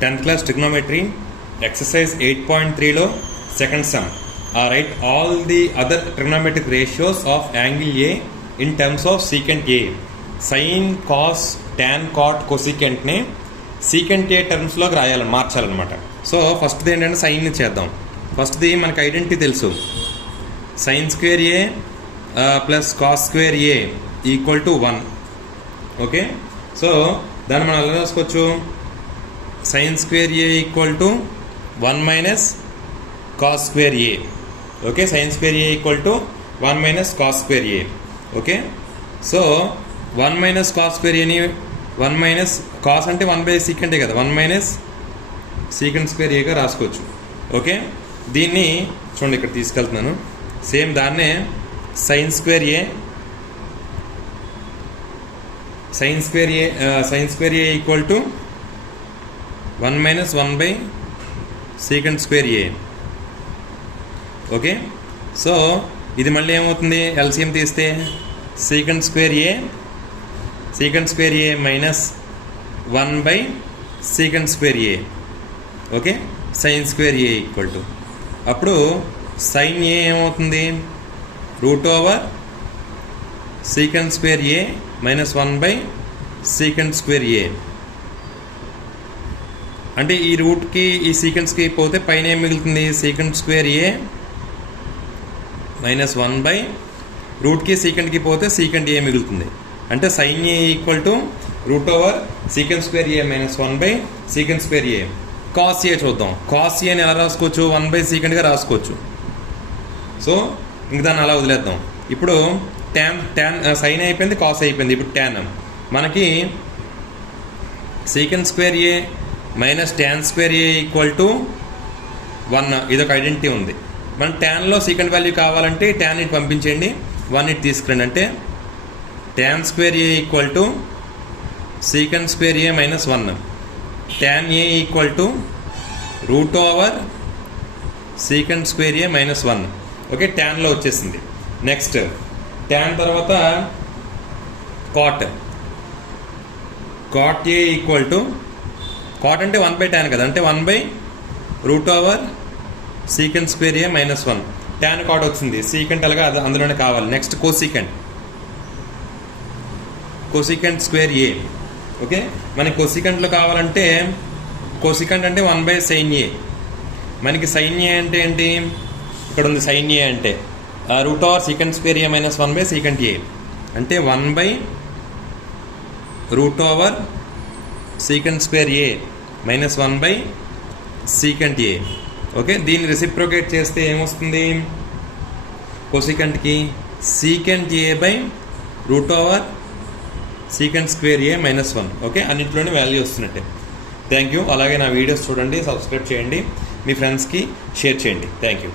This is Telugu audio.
10th class trigonometry exercise 8.3 లో second sum. Write all the other trigonometric ratios of angle A in terms of secant A. Sin, cos, tan, cot, cosecant ని secant A టర్మ్స్ లోకి రాయాలని మార్చాలన్నమాట. సో ఫస్ట్ది ఏంటంటే సైన్ చేద్దాం. ఫస్ట్ది మనకి ఐడెంటిటీ తెలుసు, sign square A plus cos square A equal to 1. Okay, so దాన్ని మనం ఎలా రాసుకోవచ్చు, sign square A equal to 1 minus cos square A. Okay, sine square A equal to 1 minus cos square A. Okay, so 1 minus cos square ఏని 1 మైనస్ కాస్ అంటే 1/సీకెంటే కదా, 1 మైనస్ సీకెంట్ స్క్వేర్ ఏగా రాసుకోవచ్చు. ఓకే, దీన్ని చూడండి ఇక్కడ తీసుకెళ్తున్నాను. సేమ్ దాన్నే sine square A equal to 1 minus one by secant square A. Okay, so ఇది మళ్ళీ ఏమవుతుంది, ఎల్సిఎం తీస్తే secant square A minus one by secant square A. Okay, sine square A equal to, అప్పుడు సైన్ ఏ ఏమవుతుంది, root over secant square A minus one by secant square A. అంటే ఈ రూట్కి ఈ సీకెంట్స్కి పోతే పైన ఏం మిగులుతుంది, సీకెంట్ స్క్వేర్ ఏ మైనస్ 1/ రూట్కి సీకెంట్కి పోతే సీకెంట్ ఏ మిగులుతుంది. అంటే sine A equal to root over secant square A minus one by secant square A. Cos A చూద్దాం. కాస్ ఏని ఎలా రాసుకోవచ్చు, 1/సీకెంట్గా రాసుకోవచ్చు. సో ఇంక దాన్ని అలా వదిలేద్దాం. ఇప్పుడు ట్యాన్ సైన్ అయిపోయింది, కాస్ అయిపోయింది. ఇప్పుడు ట్యాన్ మనకి secant square A minus tan square A equal to 1. ఇదొక ఐడెంటిటీ ఉంది. మన ట్యాన్లో సీకెంట్ వాల్యూ కావాలంటే ట్యాన్ ఇటు పంపించేయండి, 1 ఇటు తీసుకురండి. అంటే tan square A equal to secant square A minus 1. Tan A equal to root over secant square A minus 1. Okay, ట్యాన్లో వచ్చేసింది. నెక్స్ట్ ట్యాన్ తర్వాత cot A equal to, cot అంటే 1/tan కదా, అంటే 1/రూట్ over secant square A minus 1. Tan cot వచ్చింది, సీకెంట్ అలాగా అందులోనే కావాలి. Next cosecant square A. Okay, మనకి కోసికెంట్లో కావాలంటే కోసికెంట్ అంటే 1/సైన్ ఏ. మనకి సైన్ ఏ అంటే ఏంటి, ఇక్కడ ఉంది సైన్ ఏ అంటే root over secant square A minus 1/సీకెంట్ ఏ. అంటే 1/రూట్ over secant square A minus 1/సీకెంట్ ఏ. ఓకే, దీన్ని రెసిప్రోకేట్ చేస్తే ఏమొస్తుంది, కోసికెంట్కి సీకెంట్ ఏ/రూట్ over secant square A minus 1. Okay, అన్నింటిలోనే వాల్యూ వస్తున్నట్టే. Thank you. అలాగే నా వీడియోస్ చూడండి, సబ్స్క్రైబ్ చేయండి, మీ ఫ్రెండ్స్కి షేర్ చేయండి. Thank you.